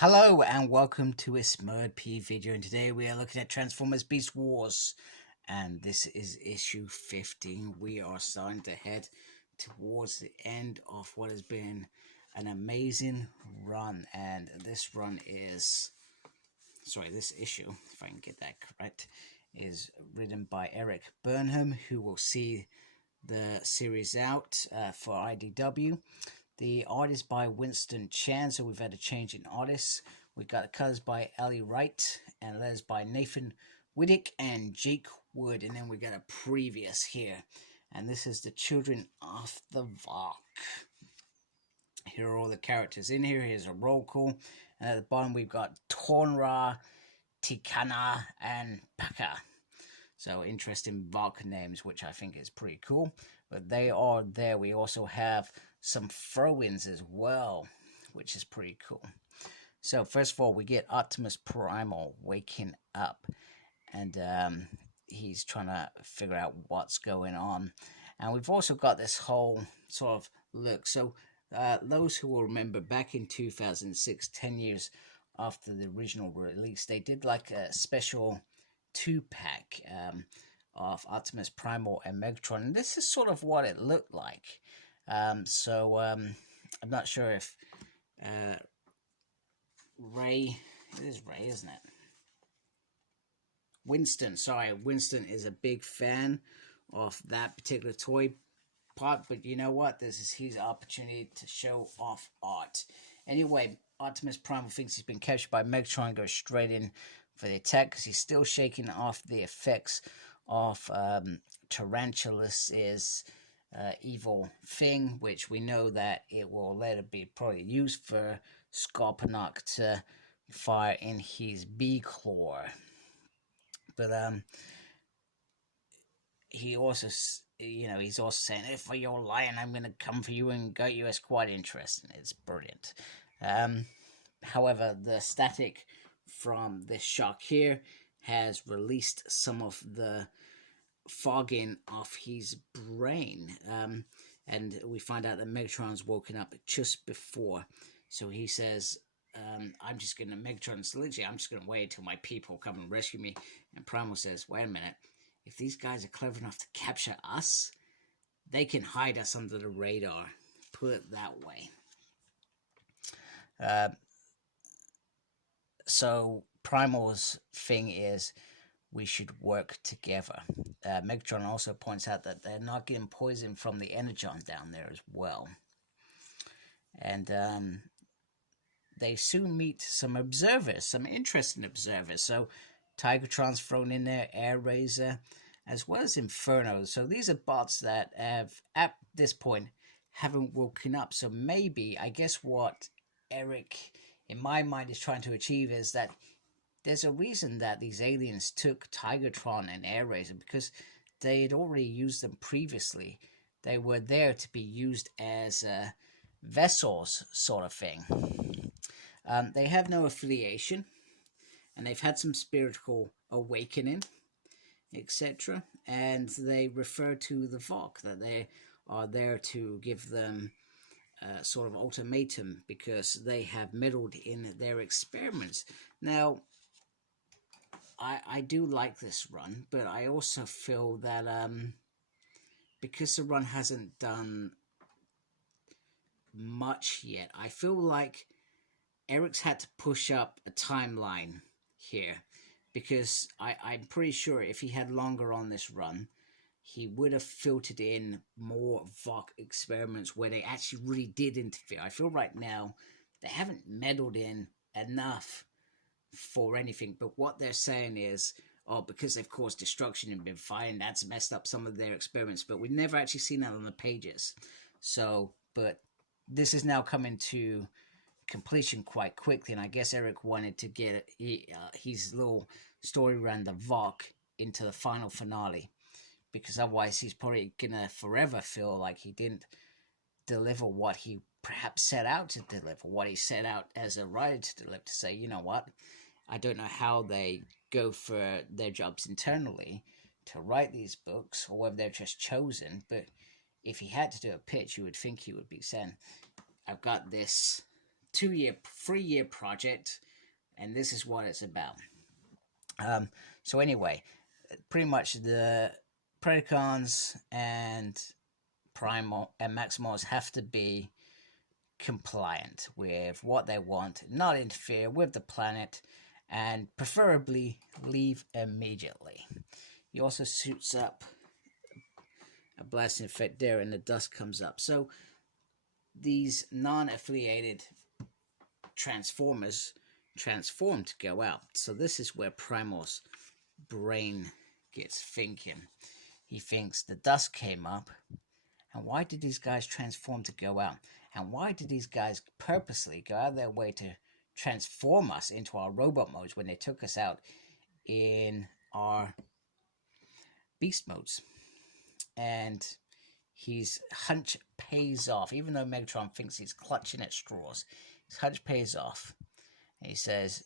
Hello and welcome to a Smurd P video, and today we are looking at Transformers Beast Wars, and this is issue 15. We are starting to head towards the end of what has been an amazing run, and this issue, if I can get that correct, is written by Eric Burnham, who will see the series out for IDW. The art is by Winston Chan, so we've had a change in artists. We got colors by Ali Wright and letters by Nathan Widdick and Jake Wood, and then we got a previous here. And this is the Children of the Valk. Here are all the characters in here. Here's a roll call. And at the bottom we've got Tornra, Tikana, and Paka. So interesting Valk names, which I think is pretty cool. But they are there. We also have some throw-ins as well, which is pretty cool. So first of all, we get Optimus Primal waking up, and he's trying to figure out what's going on. And we've also got this whole sort of look. So those who will remember, back in 2006, 10 years after the original release, they did like a special 2-pack of Optimus Primal and Megatron, and this is sort of what it looked like. I'm not sure if Ray, it is Ray, isn't it? Winston is a big fan of that particular toy part, but you know what? This is his opportunity to show off art. Anyway, Optimus Primal thinks he's been captured by Megatron and goes straight in for the attack because he's still shaking off the effects of Tarantulas' evil thing, which we know that it will later be probably used for Scorponok to fire in his B-claw. But he also, he's also saying, if you're lying, I'm going to come for you and gut you. It's quite interesting. It's brilliant. However, the static from this shock here has released some of the fogging of his brain, and we find out that Megatron's woken up just before. So he says, I'm just going to wait until my people come and rescue me. And Primal says, wait a minute, if these guys are clever enough to capture us, they can hide us under the radar, put it that way. So Primal's thing is, we should work together. Megatron also points out that they're not getting poisoned from the energon down there as well. And they soon meet some observers, some interesting observers. So Tigertron's thrown in there, Air Razor, as well as Inferno. So these are bots that have, at this point, haven't woken up. So maybe, I guess what Eric, in my mind, is trying to achieve is that there's a reason that these aliens took Tigertron and Air Razor, because they had already used them previously. They were there to be used as vessels, sort of thing. They have no affiliation, and they've had some spiritual awakening, etc. And they refer to the Valk, that they are there to give them sort of ultimatum because they have meddled in their experiments. Now, I do like this run, but I also feel that because the run hasn't done much yet, I feel like Eric's had to push up a timeline here, because I'm pretty sure if he had longer on this run, he would have filtered in more Valk experiments where they actually really did interfere. I feel right now they haven't meddled in enough for anything, but what they're saying is, oh, because they've caused destruction and been fighting, that's messed up some of their experiments, but we've never actually seen that on the pages. So, but this is now coming to completion quite quickly, and I guess Eric wanted to get his little story around the Valk into the final finale, because otherwise he's probably gonna forever feel like he didn't deliver what he perhaps set out to deliver, what he set out as a writer to deliver, to say, you know what, I don't know how they go for their jobs internally to write these books, or whether they're just chosen, but if he had to do a pitch, you would think he would be saying, I've got this 2-year, 3-year project, and this is what it's about. So anyway, pretty much the Predacons and Primal and Maximals have to be compliant with what they want, not interfere with the planet, and preferably leave immediately. He also suits up a blasting effect there, and the dust comes up. So these non-affiliated Transformers transform to go out. So this is where Primal's brain gets thinking. He thinks the dust came up, and why did these guys transform to go out? And why did these guys purposely go out of their way to transform us into our robot modes when they took us out in our beast modes? And his hunch pays off. Even though Megatron thinks he's clutching at straws, his hunch pays off. And he says,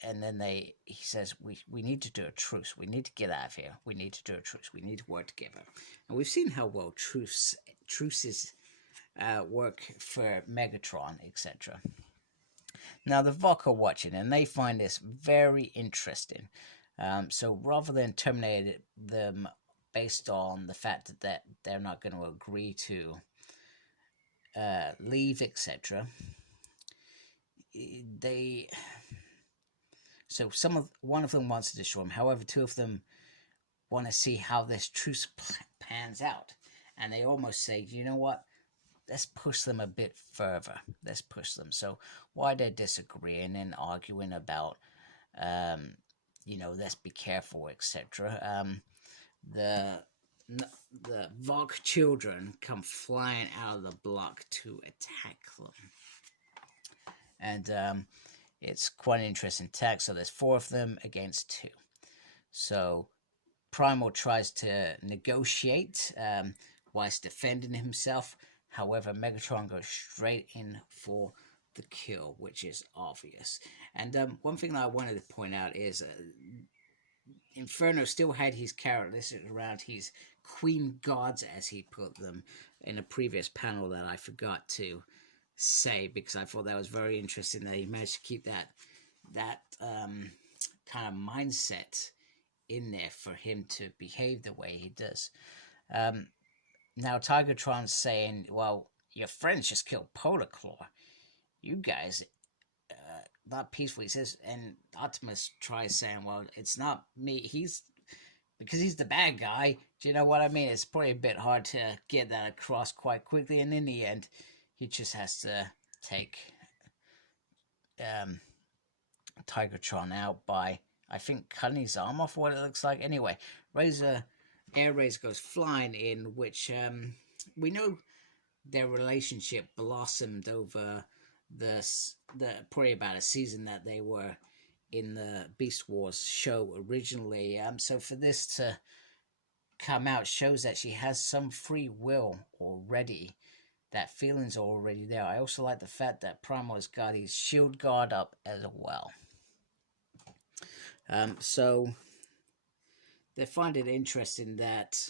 he says, we need to do a truce. We need to get out of here. We need to do a truce. We need to work together. And we've seen how well truces work for Megatron, etc. Now the Vok are watching, and they find this very interesting. So rather than terminate them based on the fact that they're not going to agree to leave, etc., so one of them wants to destroy him. However, two of them want to see how this truce pans out, and they almost say, you know what, let's push them a bit further. Let's push them. So while they're disagreeing and arguing about, let's be careful, etc., the Vok children come flying out of the block to attack them. And it's quite an interesting attack. So there's 4 of them against 2. So Primal tries to negotiate whilst defending himself. However, Megatron goes straight in for the kill, which is obvious. And one thing that I wanted to point out is Inferno still had his characteristics around his Queen Gods, as he put them, in a previous panel that I forgot to say, because I thought that was very interesting that he managed to keep that kind of mindset in there for him to behave the way he does. Now Tigertron's saying, well, your friends just killed Polar Claw. You guys not peacefully. He says, and Optimus tries saying, well, it's not me. Because he's the bad guy. Do you know what I mean? It's probably a bit hard to get that across quite quickly, and in the end, he just has to take Tigertron out by, I think, cutting his arm off, what it looks like. Anyway, Air Razor goes flying in, which we know their relationship blossomed over the probably about a season that they were in the Beast Wars show originally. So for this to come out shows that she has some free will already. That feeling's already there. I also like the fact that Primal has got his shield guard up as well. So they find it interesting that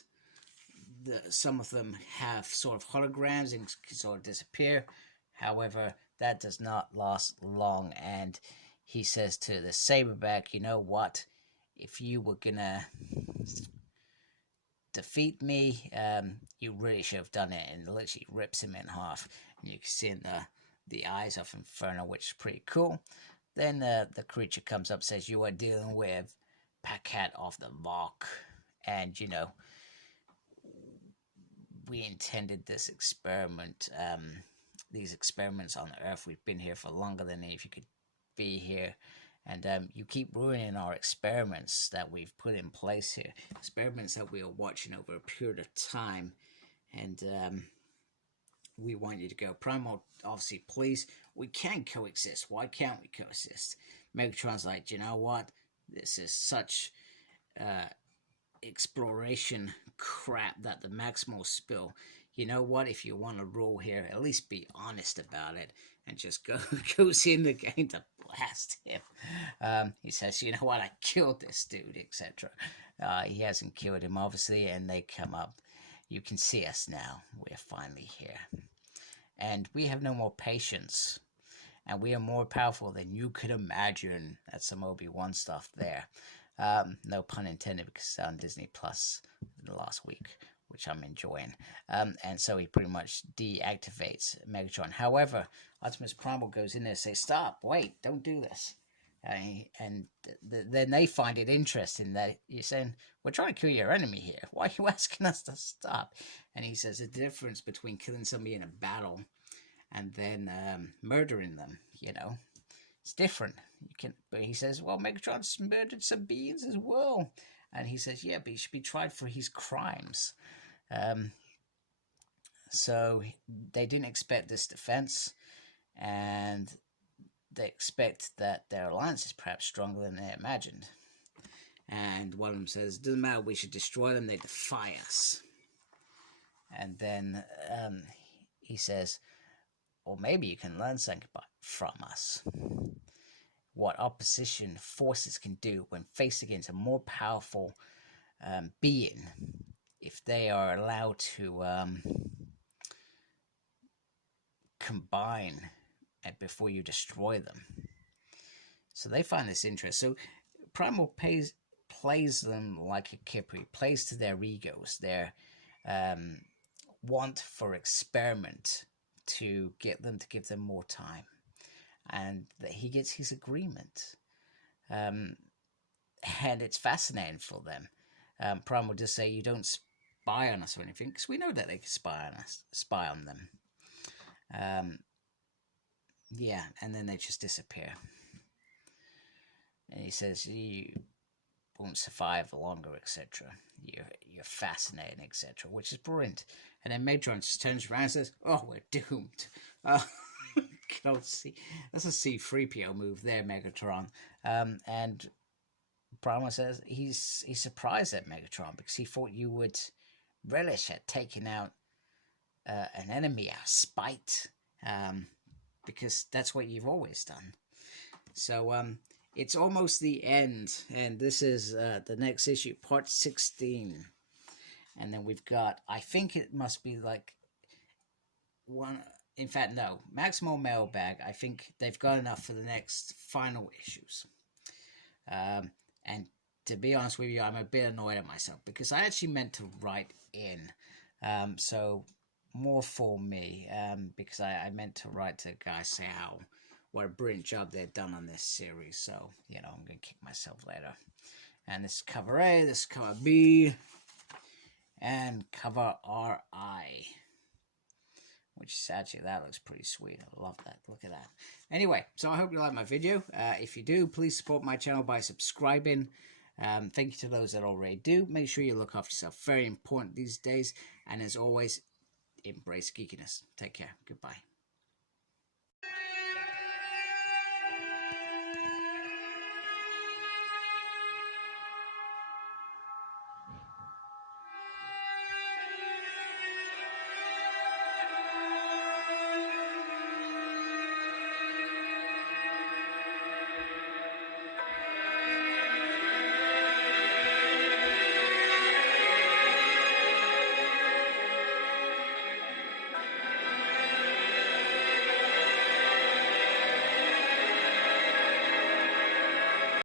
some of them have sort of holograms and sort of disappear. However, that does not last long, and he says to the Saberback, you know what, if you were gonna defeat me, you really should have done it, and literally rips him in half. And you can see in the eyes of Inferno, which is pretty cool. Then the creature comes up and says, you are dealing with Pacat of the Vok, and we intended this experiment, these experiments on Earth. We've been here for longer than if you could be here, and you keep ruining our experiments that we've put in place here, experiments that we are watching over a period of time, and we want you to go. Primal, obviously, please, we can coexist. Why can't we coexist? Megatron's like, you know what, this is such exploration crap that the Maximals spill. You know what, if you want to rule here, at least be honest about it, and just goes in again to blast him. He says, you know what, I killed this dude, etc. He hasn't killed him, obviously, and they come up. You can see us now. We're finally here. And we have no more patience. and we are more powerful than you could imagine. That's some Obi-Wan stuff there. No pun intended, because it's on Disney Plus in the last week, which I'm enjoying. And so he pretty much deactivates Megatron. However, Optimus Primal goes in there and says, "Stop, wait, don't do this." Then they find it interesting that you're saying, "We're trying to kill your enemy here. Why are you asking us to stop?" And he says the difference between killing somebody in a battle and then murdering them, it's different. But he says, "Well, Megatron's murdered some beings as well." And he says, "Yeah, but he should be tried for his crimes." So they didn't expect this defense, and they expect that their alliance is perhaps stronger than they imagined. And one of them says, "Doesn't matter, we should destroy them, they defy us." And then he says, "Or maybe you can learn something from us. What opposition forces can do when faced against a more powerful being, if they are allowed to combine before you destroy them." So they find this interest. So Primal plays them like a kipper. He plays to their egos, their want for experiment, to get them to give them more time. And that he gets his agreement. And it's fascinating for them. Primal will just say, "You don't spy on us or anything," because we know that they can spy on them. Yeah, and then they just disappear. And he says, "You won't survive longer, etc. You're fascinating, etc." Which is brilliant. And then Megatron just turns around and says, "Oh, we're doomed." See, that's a C-3PO move there, Megatron. And Primal says he's surprised at Megatron, because he thought you would relish at taking out an enemy out of spite, because that's what you've always done. So it's almost the end, and this is the next issue, part 16. And then we've got, I think it must be like one, in fact, no, Maximo Mailbag. I think they've got enough for the next final issues. And to be honest with you, I'm a bit annoyed at myself, because I actually meant to write in. So more for me, because I meant to write to guys say what a brilliant job they've done on this series. So, I'm going to kick myself later. And this is cover A, this is cover B, and cover RI. Which is actually, that looks pretty sweet. I love that. Look at that. Anyway, so I hope you like my video. If you do, please support my channel by subscribing. Thank you to those that already do. Make sure you look after yourself. Very important these days. And as always, embrace geekiness. Take care. Goodbye.